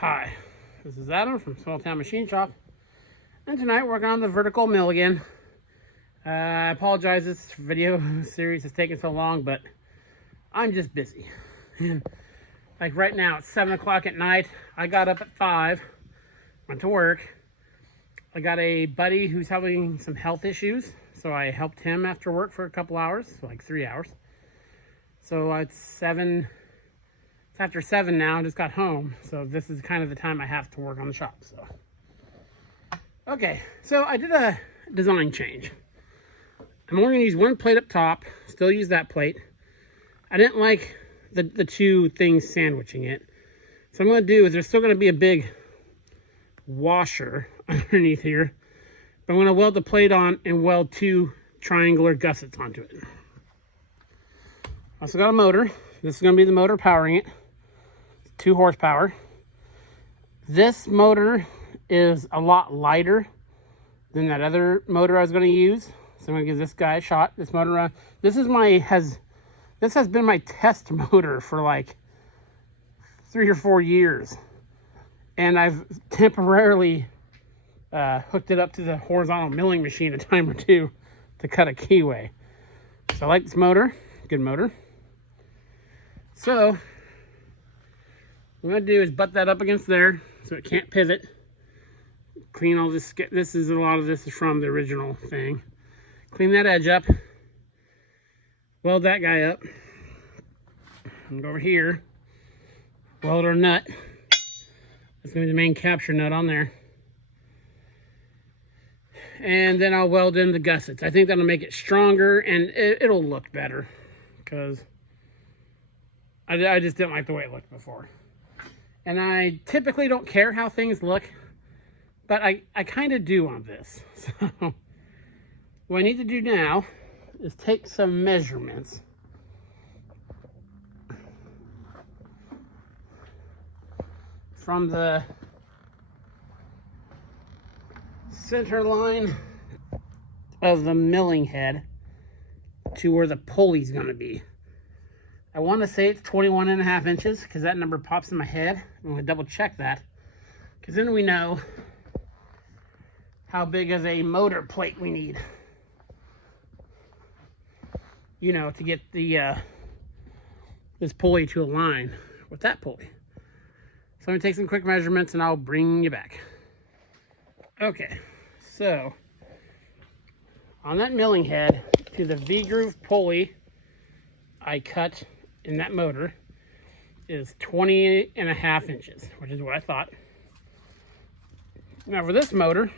Hi, this is Adam from Small Town Machine Shop, and tonight we're working on the vertical mill again. I apologize this video series is taking so long, but I'm just busy. And like right now, it's 7 o'clock at night. I got up at 5, went to work. I got a buddy who's having some health issues, so I helped him after work for a couple hours, like 3 hours. So it's after 7 now. I just got home, so this is kind of the time I have to work on the shop. So okay, so I did a design change. I'm only gonna use one plate up top, still use that plate. I didn't like the two things sandwiching it. So I'm gonna do is there's still gonna be a big washer underneath here, but I'm gonna weld the plate on and weld two triangular gussets onto it. Also got a motor. This is gonna be the motor powering it. 2 horsepower. This motor is a lot lighter than that other motor I was going to use, so I'm going to give this guy a shot. This motor, this has been my test motor for like 3 or 4 years, and I've temporarily hooked it up to the horizontal milling machine a time or two to cut a keyway. So I like this motor, good motor. So what I'm going to do is butt that up against there so it can't pivot. Clean all this. A lot of this is from the original thing. Clean that edge up. Weld that guy up. And go over here. Weld our nut. That's going to be the main capture nut on there. And then I'll weld in the gussets. I think that'll make it stronger and it'll look better. Because I just didn't like the way it looked before. And I typically don't care how things look, but I kind of do on this. So what I need to do now is take some measurements. From the center line of the milling head to where the pulley's going to be. I want to say it's 21.5 inches because that number pops in my head. I'm going to double check that because then we know how big of a motor plate we need. You know, to get the this pulley to align with that pulley. So I'm going to take some quick measurements and I'll bring you back. Okay, so on that milling head to the V-groove pulley I cut in that motor is 20.5 inches, which is what I thought. Now for this motor,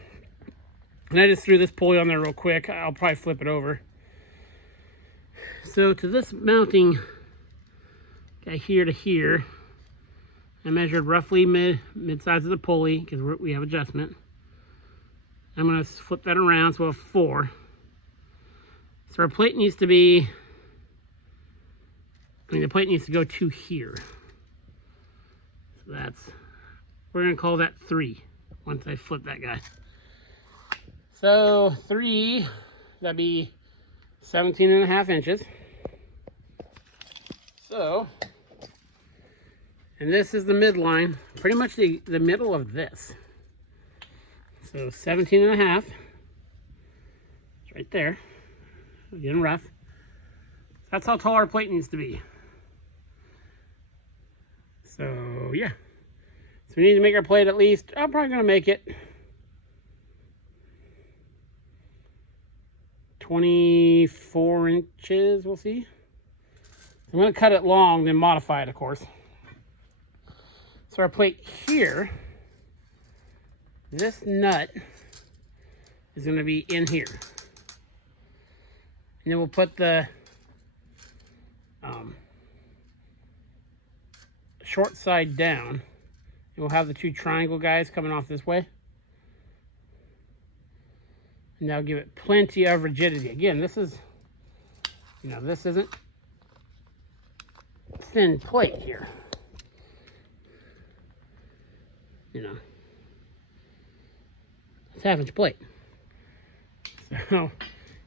and I just threw this pulley on there real quick. I'll probably flip it over. So to this mounting guy here to here, I measured roughly mid size of the pulley because we have adjustment. I'm going to flip that around so we'll have 4. So our plate needs to be, the plate needs to go to here. So we're going to call that 3 once I flip that guy. So 3, that'd be 17.5 inches. So, and this is the midline, pretty much the middle of this. So 17.5, it's right there, getting rough. That's how tall our plate needs to be. So yeah, so we need to make our plate at least, I'm probably gonna make it 24 inches, we'll see. I'm gonna cut it long, then modify it, of course. So our plate here, this nut is gonna be in here. And then we'll put the short side down, and we'll have the 2 triangle guys coming off this way. And that'll give it plenty of rigidity. Again, this is, this isn't thin plate here. It's 1/2 inch plate. So,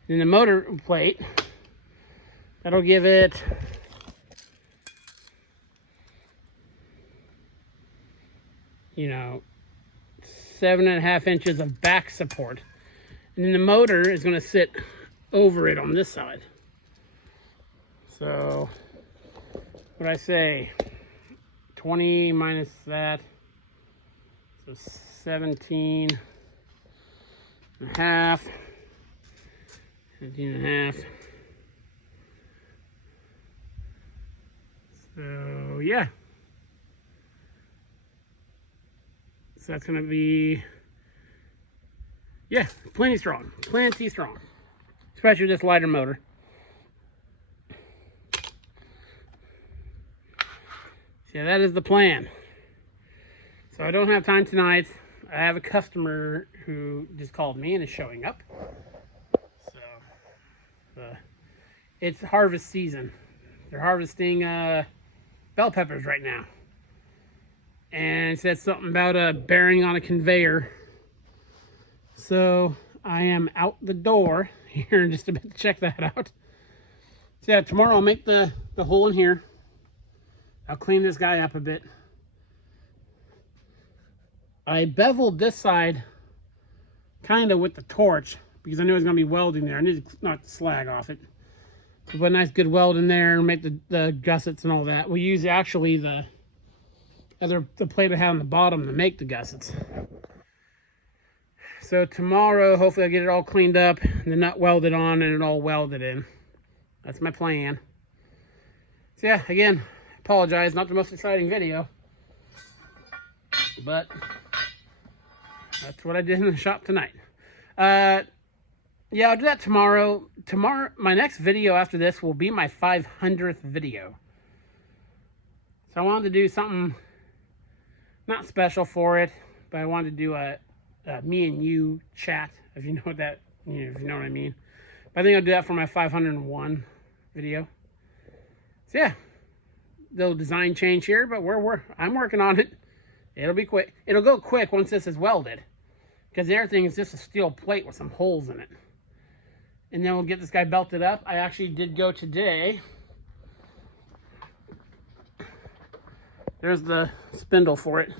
then the motor plate, that'll give it you know, 7.5 inches of back support. And then the motor is going to sit over it on this side. So, what I say, 20 minus that, so 17 and a half, 17 and a half. So, yeah. So that's going to be, yeah, plenty strong, especially with this lighter motor. So yeah, that is the plan. So I don't have time tonight. I have a customer who just called me and is showing up. So it's harvest season. They're harvesting bell peppers right now. And it said something about a bearing on a conveyor. So I am out the door here in just a bit to check that out. So yeah, tomorrow I'll make the hole in here. I'll clean this guy up a bit. I beveled this side kind of with the torch because I knew it was going to be welding there. I need to knock the slag off it. Put a nice good weld in there and make the gussets and all that. We use actually the plate I had on the bottom to make the gussets. So tomorrow, hopefully I'll get it all cleaned up, the nut welded on, and it all welded in. That's my plan. So yeah, again, apologize, not the most exciting video, but that's what I did in the shop tonight. Yeah, I'll do that tomorrow. My next video after this will be my 500th video. So I wanted to do something not special for it, but I wanted to do a me and you chat, if you know what that, if you know what I mean. But I think I'll do that for my 501 video. So yeah, little design change here, but I'm working on it. It'll be quick. It'll go quick once this is welded, because everything is just a steel plate with some holes in it. And then we'll get this guy belted up. I actually did go today. There's the spindle for it.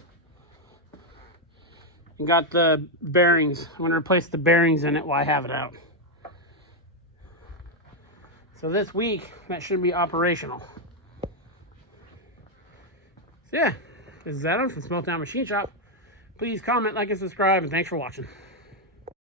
And got the bearings. I'm going to replace the bearings in it while I have it out. So this week, that should be operational. So yeah, this is Adam from Small Town Machine Shop. Please comment, like, and subscribe, and thanks for watching.